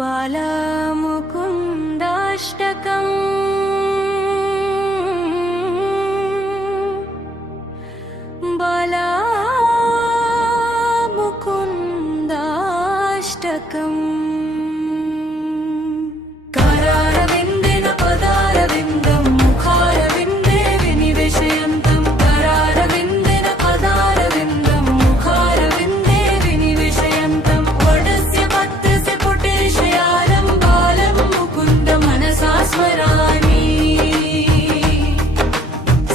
बालामुकुन्दाष्टकम् बालामुकुन्दाष्टकम् करारविन्देन पदारविन्दं मुखारविन्दे विनिवेशयन्तं करारविन्देन पदारविन्दं मुखारविन्दे विनिवेशयन्तं वडस्य पत्रस्य पुटेशयानं बालं मुकुन्द मनसा स्मरामि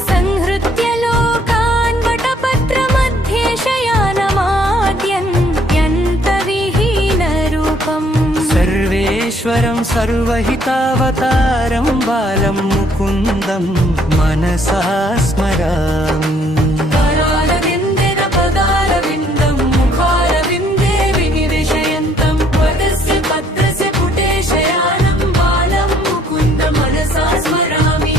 संहृत्य लोकान् वटपत्रमध्ये शयानमाद्यन्त्यन्तविहीनरूपम् सर्वेश्वरं सर्वहितावतारं बालं मुकुन्दं मनसा स्मरामि करारविन्देन पदारविन्दं मुखारविन्दे विनिवेशयन्तं वदस्य पत्रस्य पुटेशयानं बालं मुकुन्द मनसा स्मरामि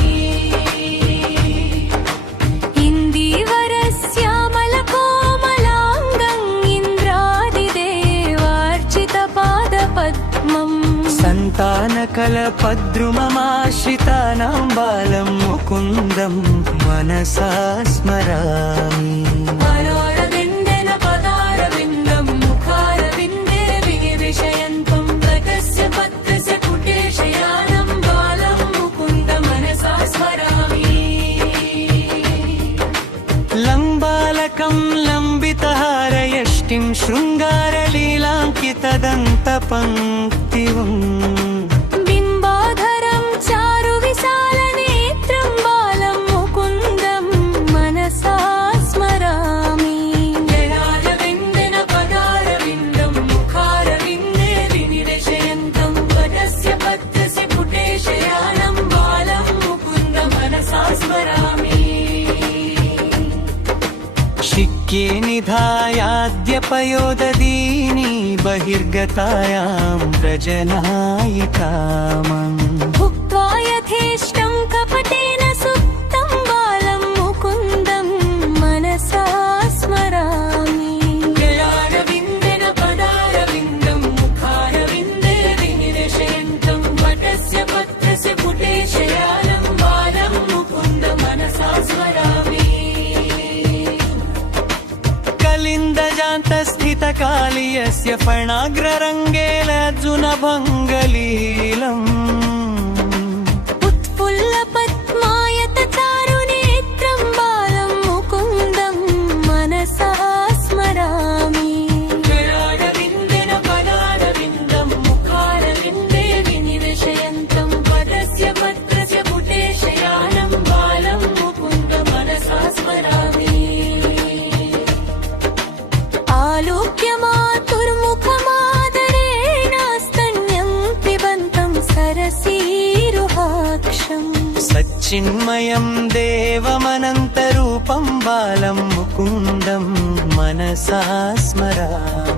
इन्दीवरस्यामलकोमलाङ्गं इन्द्रादिदेवार्चितपादपद्मम् सन्तानकलपद्रुममाश्रितानां बालं मुकुन्दं मनसा स्मरामि करारविन्देन पदारविन्दं मुखारविन्दे विनिवेशयन्तं तस्य पत्रस्य पुटेशयानं बालं मुकुन्द मनसा स्मरामि लम्बालकं लम्बितहारयष्टिं शृङ्गारलीलाङ्कितदन्तपङ्क्तिम् बिम्बाधरं चारुविशालनेत्रं बालं मुकुन्दं मनसा स्मरामि करारविन्देन पदारविन्दं मुखारविन्दे विनिवेशयन्तं वदस्य पत्रस्य पुटेशयानं बालं मुकुन्द मनसा स्मरामि शिक्ये निधायाद्यपयोदधीनि बहिर्गतायां प्रजनायिकामम् भुक्त्वा यथेष्टं कपटेन सुप्तं बालं मुकुन्दं मनसा स्मरामि करारविन्देन पदारविन्दं मुखारविन्दे विनिवेशयन्तं वटस्य पत्रस्य पुटेशयानं बालं मुकुन्द मनसा स्मरामि कलिन्दजान्तस्थितकालीयस्य फणाग्ररङ्गेलर्जुनभङ्गलीलम् उत्फुल्लपद्मायतचारुनेत्रं बालं मुकुन्दं मनसा स्मरामि करारविन्देन पदारविन्दं मुखारविन्दे विनिवेशयन्तं वदस्य पत्रस्य पुटेशयानं बालं मुकुन्द मनसा स्मरामि आलोक्य मातुर्मुखमादरेणास्तन्यं पिबन्तं सरसीरुहाक्षम् सच्चिन्मयं देवमनन्तरूपं बालं मुकुन्दं मनसा स्मरामि